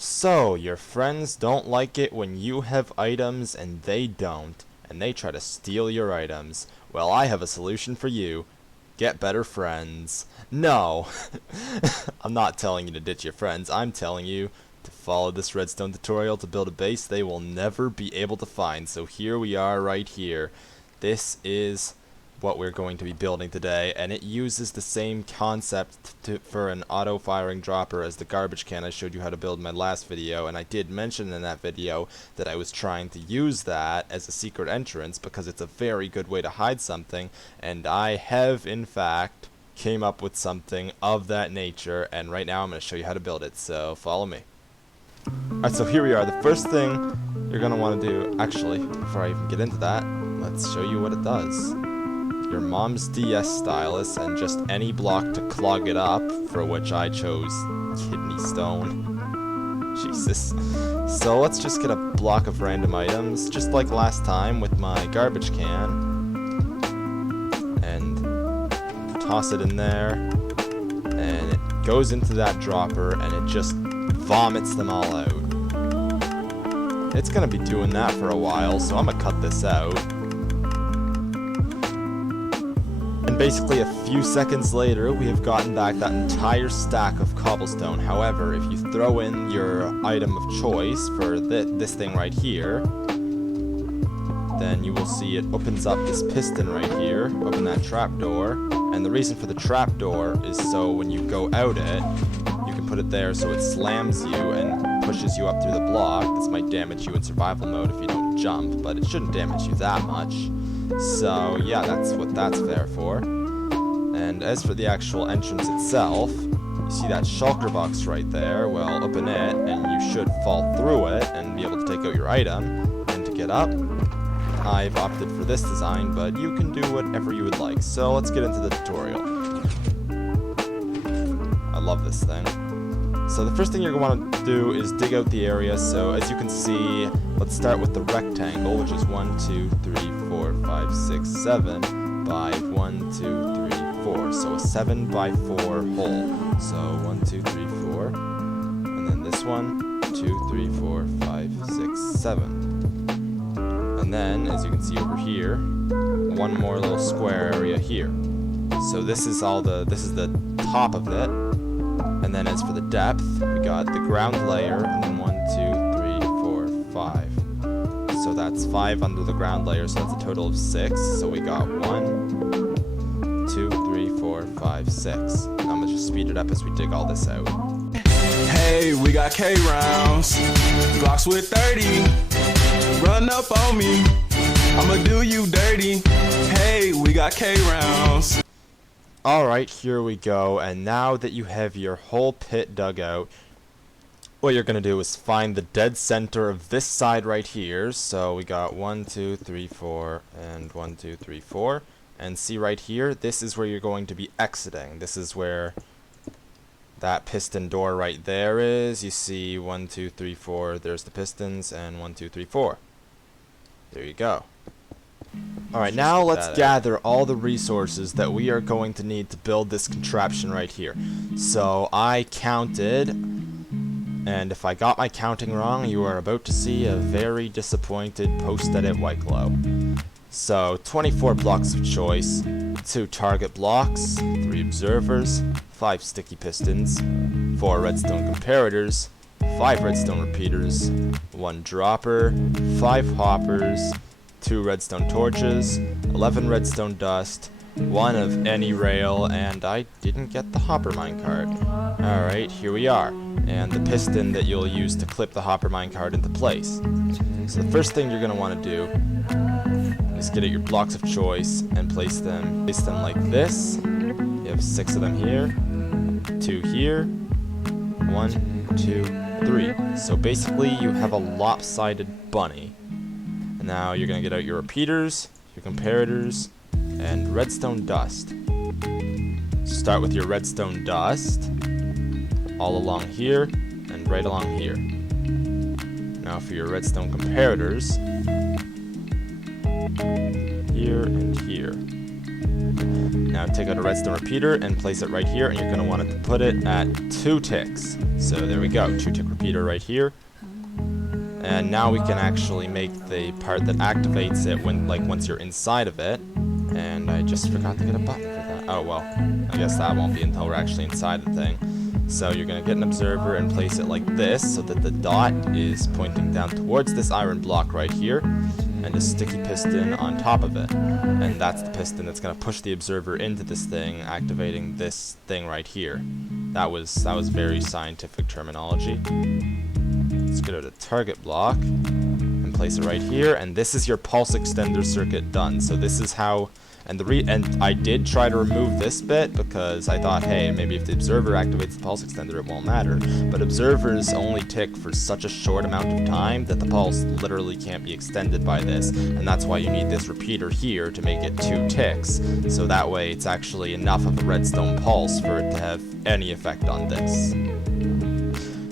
So, your friends don't like it when you have items and they don't, and they try to steal your items. Well, I have a solution for you. Get better friends. No! I'm not telling you to ditch your friends. I'm telling you to follow this redstone tutorial to build a base they will never be able to find. So here we are right here. This is what we're going to be building today, and it uses the same concept for an auto-firing dropper as the garbage can I showed you how to build in my last video, and I did mention in that video that I was trying to use that as a secret entrance because it's a very good way to hide something, and I have in fact came up with something of that nature, and right now I'm going to show you how to build it, so follow me. Alright, so here we are. The first thing you're going to want to do, actually, before I even get into that, let's show you what it does. Your mom's DS stylus and just any block to clog it up, for which I chose kidney stone. Jesus. So let's just get a block of random items, just like last time with my garbage can, and toss it in there, and it goes into that dropper, and it just vomits them all out. It's gonna be doing that for a while, so I'm gonna cut this out. And basically a few seconds later, we have gotten back that entire stack of cobblestone. However, if you throw in your item of choice for this thing right here, then you will see it opens up this piston right here, open that trapdoor. And the reason for the trapdoor is so when you go out it, you can put it there so it slams you and pushes you up through the block. This might damage you in survival mode if you don't jump, but it shouldn't damage you that much. So yeah, that's what that's there for. And as for the actual entrance itself, you see that shulker box right there. Well, open it and you should fall through it and be able to take out your item. And to get up, I've opted for this design, but you can do whatever you would like. So let's get into the tutorial. I love this thing. So the first thing you're going to want to do is dig out the area. So as you can see, let's start with the rectangle, which is 1, 2, 3, 4, 5, 6, 7 by 1, 2, 3, 4. So a 7 by 4 hole. So 1, 2, 3, 4. And then this one, 2, 3, 4, 5, 6, 7. And then, as you can see over here, one more little square area here. So this is the top of it. And then as for the depth, we got the ground layer, and then 1, 2, 3, 4, 5. So that's 5 under the ground layer, so that's a total of 6. So we got 1, 2, 3, 4, 5, 6. I'm gonna just speed it up as we dig all this out. Hey, we got K rounds, blocks with 30. Run up on me, I'ma do you dirty. Hey, we got K rounds. Alright, here we go, and now that you have your whole pit dug out, what you're going to do is find the dead center of this side right here. So we got 1, 2, 3, 4, and 1, 2, 3, 4. And see right here, this is where you're going to be exiting. This is where that piston door right there is. You see 1, 2, 3, 4, there's the pistons, and 1, 2, 3, 4. There you go. Alright, now let's gather all the resources that we are going to need to build this contraption right here. So I counted, and if I got my counting wrong, you are about to see a very disappointed post-edit white glow. So 24 blocks of choice, 2 target blocks, 3 observers, 5 sticky pistons, 4 redstone comparators, 5 redstone repeaters, 1 dropper, 5 hoppers, 2 redstone torches, 11 redstone dust, 1 of any rail, and I didn't get the hopper minecart. Alright, here we are, and the piston that you'll use to clip the hopper minecart into place. So the first thing you're going to want to do is get at your blocks of choice and place them like this. You have 6 of them here, 2 here, 1, 2, 3. So basically you have a lopsided bunny. Now you're going to get out your repeaters, your comparators, and redstone dust. Start with your redstone dust, all along here, and right along here. Now for your redstone comparators, here and here. Now take out a redstone repeater and place it right here, and you're going to want to put it at 2 ticks. So there we go, 2-tick repeater right here. And now we can actually make the part that activates it when, like, once you're inside of it. And I just forgot to get a button for that. Oh well, I guess that won't be until we're actually inside the thing. So you're going to get an observer and place it like this, so that the dot is pointing down towards this iron block right here, and a sticky piston on top of it. And that's the piston that's going to push the observer into this thing, activating this thing right here. That was very scientific terminology. Let's get out a target block and place it right here, and this is your pulse extender circuit done. So this is how, and I did try to remove this bit because I thought, hey, maybe if the observer activates the pulse extender it won't matter. But observers only tick for such a short amount of time that the pulse literally can't be extended by this, and that's why you need this repeater here to make it 2 ticks. So that way it's actually enough of a redstone pulse for it to have any effect on this.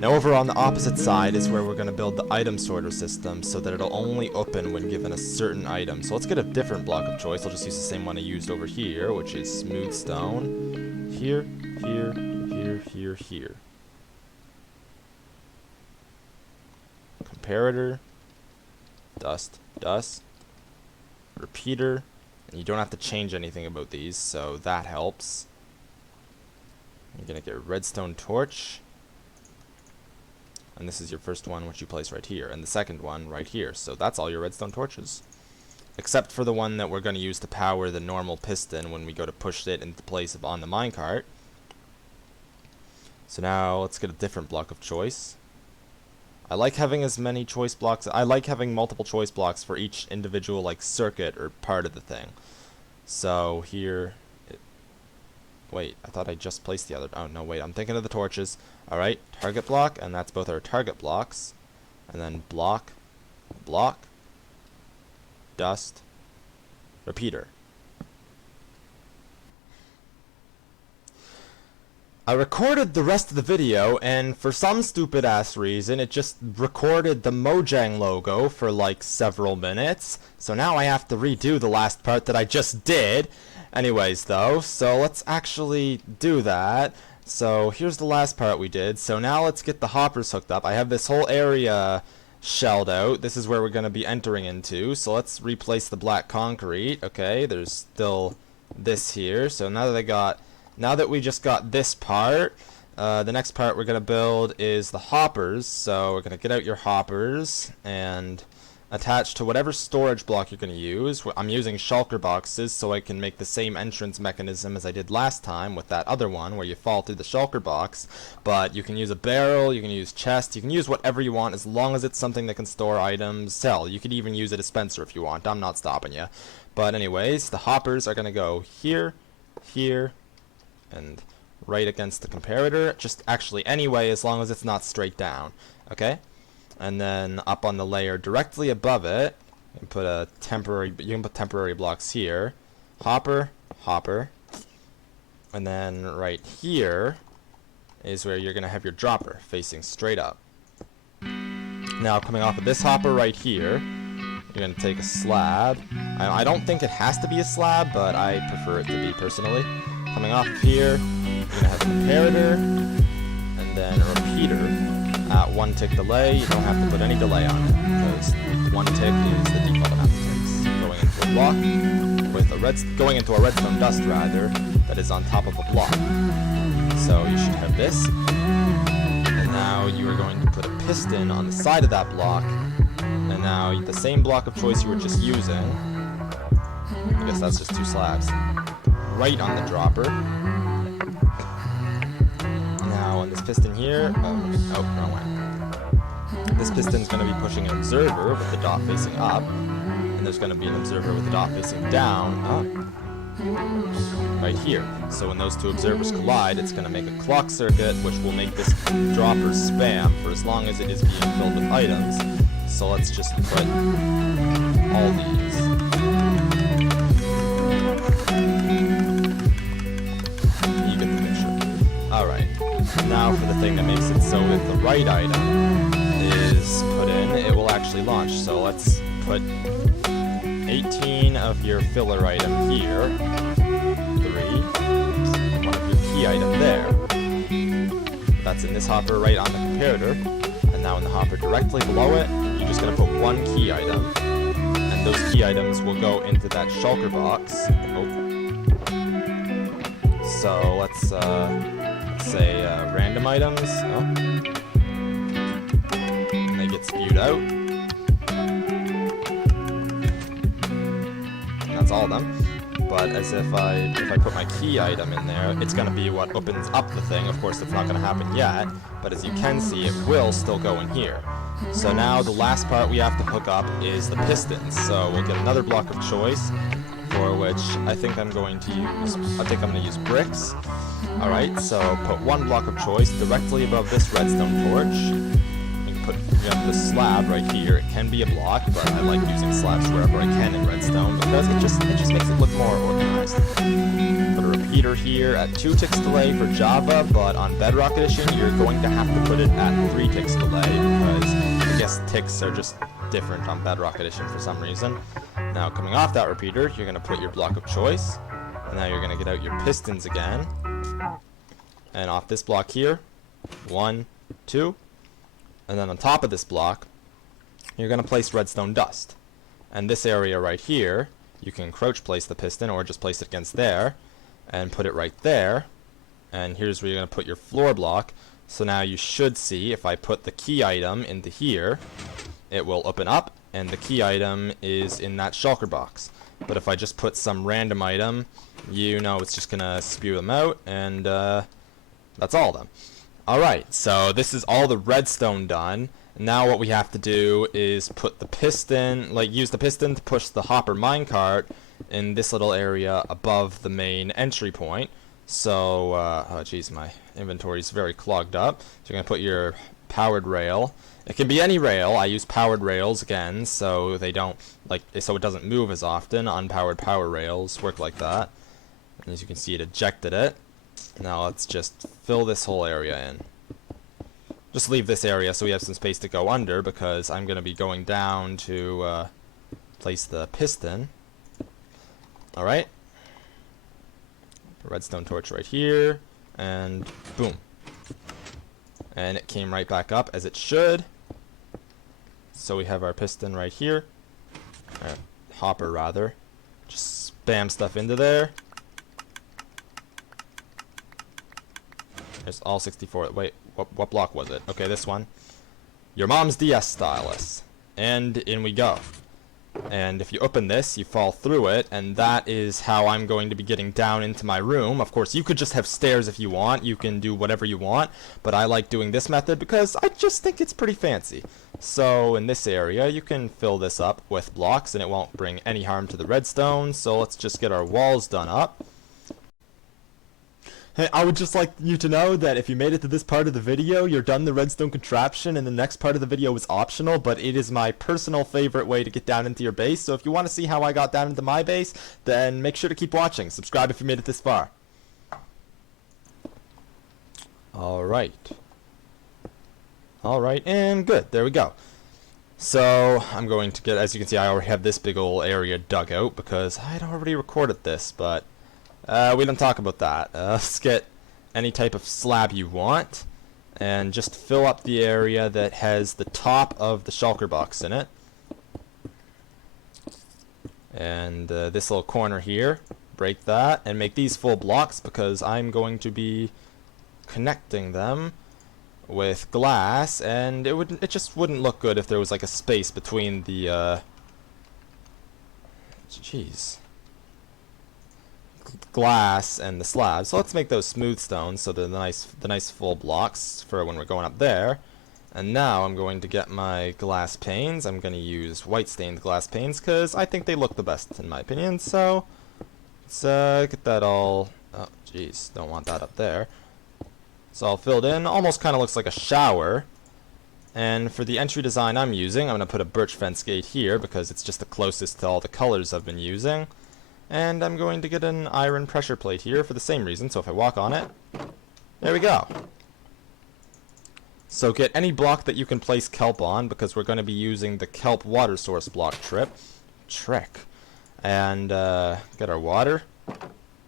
Now over on the opposite side is where we're going to build the item sorter system so that it'll only open when given a certain item. So let's get a different block of choice. I'll just use the same one I used over here, which is smooth stone. Here, here, here, here, here. Comparator. Dust, dust. Repeater. And you don't have to change anything about these, so that helps. You're going to get redstone torch. And this is your first one, which you place right here, and the second one right here. So that's all your redstone torches. Except for the one that we're going to use to power the normal piston when we go to push it into place on the minecart. So now let's get a different block of choice. I like having as many choice blocks. I like having multiple choice blocks for each individual like circuit or part of the thing. So here... Wait, I thought I just placed the other... Oh, no, wait, I'm thinking of the torches. Alright, target block, and that's both our target blocks. And then block, block, dust, repeater. I recorded the rest of the video, and for some stupid-ass reason, it just recorded the Mojang logo for, like, several minutes. So now I have to redo the last part that I just did. Anyways, though, so let's actually do that. So here's the last part we did. So now let's get the hoppers hooked up. I have this whole area shelled out. This is where we're going to be entering into. So let's replace the black concrete. Okay, there's still this here. So now that we just got this part, the next part we're going to build is the hoppers. So we're going to get out your hoppers and attach to whatever storage block you're going to use. I'm using shulker boxes so I can make the same entrance mechanism as I did last time with that other one where you fall through the shulker box. But you can use a barrel, you can use chest, you can use whatever you want as long as it's something that can store items. Hell, you could even use a dispenser if you want. I'm not stopping you. But anyways, the hoppers are going to go here, here, and right against the comparator. Just actually anyway, as long as it's not straight down. Okay? And then up on the layer directly above it, you can put temporary blocks here. Hopper, hopper. And then right here is where you're going to have your dropper facing straight up. Now coming off of this hopper right here, you're going to take a slab. I don't think it has to be a slab, but I prefer it to be personally. Coming off of here, you're going to have a comparator, and then a repeater. At 1 tick delay, you don't have to put any delay on it, because 1 tick is the default amount of ticks. Going into a block, with going into a redstone dust rather, that is on top of a block. So you should have this, and now you are going to put a piston on the side of that block, and now the same block of choice you were just using, I guess that's just 2 slabs, right on the dropper. On this piston here, wrong way. This piston's going to be pushing an observer with the dot facing up, and there's going to be an observer with the dot facing down, right here. So when those 2 observers collide, it's going to make a clock circuit, which will make this dropper spam for as long as it is being filled with items. So let's just put all these. You get the picture. Alright. Now for the thing that makes it so if the right item is put in, it will actually launch. So let's put 18 of your filler item here. key item there. That's in this hopper right on the comparator. And now in the hopper directly below it, you're just going to put one key item. And those key items will go into that shulker box. Oh. So let's say random items. Oh. And they get spewed out. And that's all of them. But as if I put my key item in there, it's going to be what opens up the thing. Of course, that's not going to happen yet, but as you can see, it will still go in here. So now the last part we have to hook up is the pistons. So we'll get another block of choice, for which I think I'm going to use bricks. Alright, so put one block of choice directly above this redstone torch. We have the slab right here. It can be a block, but I like using slabs wherever I can in redstone because it just makes it look more organized. Put a repeater here at 2 ticks delay for Java, but on Bedrock Edition you're going to have to put it at 3 ticks delay because I guess ticks are just different on Bedrock Edition for some reason. Now coming off that repeater, you're going to put your block of choice, and now you're going to get out your pistons again, and off this block here, 1, 2. And then on top of this block, you're going to place redstone dust. And this area right here, you can crouch place the piston or just place it against there and put it right there. And here's where you're going to put your floor block. So now you should see if I put the key item into here, it will open up and the key item is in that shulker box. But if I just put some random item, you know it's just going to spew them out, and that's all of them. Alright, so this is all the redstone done. Now what we have to do is put the piston, use the piston to push the hopper minecart in this little area above the main entry point. So, oh geez, my inventory is very clogged up. So you're going to put your powered rail. It can be any rail. I use powered rails again, so they don't, so it doesn't move as often. Unpowered power rails work like that. And as you can see, it ejected it. Now let's just fill this whole area in. Just leave this area so we have some space to go under, because I'm going to be going down to place the piston. Alright. Redstone torch right here, and boom. And it came right back up as it should. So we have our piston right here. Hopper rather. Just spam stuff into there. There's all 64. Wait, what block was it? Okay, this one. Your mom's DS stylus. And in we go. And if you open this, you fall through it, and that is how I'm going to be getting down into my room. Of course, you could just have stairs if you want. You can do whatever you want, but I like doing this method because I just think it's pretty fancy. So in this area, you can fill this up with blocks, and it won't bring any harm to the redstone. So let's just get our walls done up. Hey, I would just like you to know that if you made it to this part of the video, you're done the redstone contraption, and the next part of the video is optional, but it is my personal favorite way to get down into your base. So if you want to see how I got down into my base, then make sure to keep watching. Subscribe if you made it this far. Alright, and good. There we go. So I'm going to get, as you can see, I already have this big old area dug out because I'd already recorded this, but we don't talk about that. Let's get any type of slab you want and just fill up the area that has the top of the shulker box in it. And this little corner here, break that and make these full blocks because I'm going to be connecting them with glass, and it just wouldn't look good if there was like a space between the glass and the slab. So let's make those smooth stones so they're the nice full blocks for when we're going up there. And now I'm going to get my glass panes. I'm going to use white stained glass panes because I think they look the best in my opinion. So let's get that all, oh jeez, don't want that up there. It's all filled in, almost kind of looks like a shower. And for the entry design I'm using, I'm going to put a birch fence gate here because it's just the closest to all the colors I've been using. And I'm going to get an iron pressure plate here for the same reason, so if I walk on it, there we go. So get any block that you can place kelp on because we're going to be using the kelp water source block trick. And get our water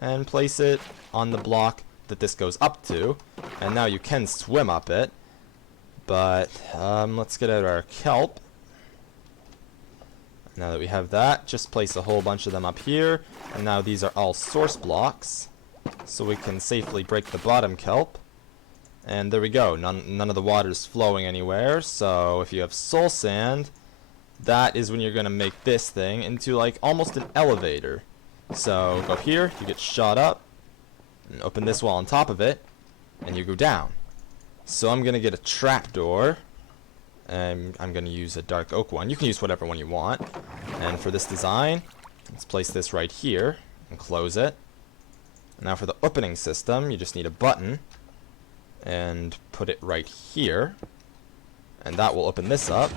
and place it on the block that this goes up to, and now you can swim up it. But let's get out our kelp. Now that we have that, just place a whole bunch of them up here, and now these are all source blocks, so we can safely break the bottom kelp. And there we go, none of the water is flowing anywhere. So if you have soul sand, that is when you're going to make this thing into like almost an elevator. So go here, you get shot up, and open this wall on top of it, and you go down. So I'm going to get a trapdoor, and I'm going to use a dark oak one. You can use whatever one you want. And for this design, let's place this right here and close it. Now for the opening system, you just need a button and put it right here, and that will open this up.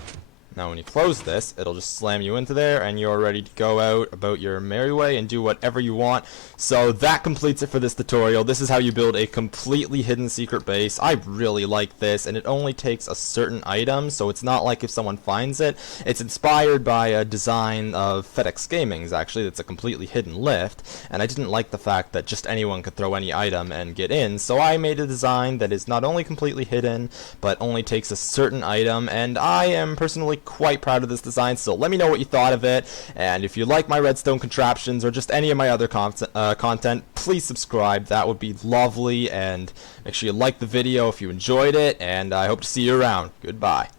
Now when you close this, it'll just slam you into there, and you're ready to go out about your merry way and do whatever you want. So that completes it for this tutorial. This is how you build a completely hidden secret base. I really like this, and it only takes a certain item, so it's not like if someone finds it. It's inspired by a design of FedEx Gaming's, actually, that's a completely hidden lift, and I didn't like the fact that just anyone could throw any item and get in, so I made a design that is not only completely hidden, but only takes a certain item, and I am personally quite proud of this design. So let me know what you thought of it, and if you like my redstone contraptions or just any of my other content, please subscribe. That would be lovely, and make sure you like the video if you enjoyed it, and I hope to see you around. Goodbye.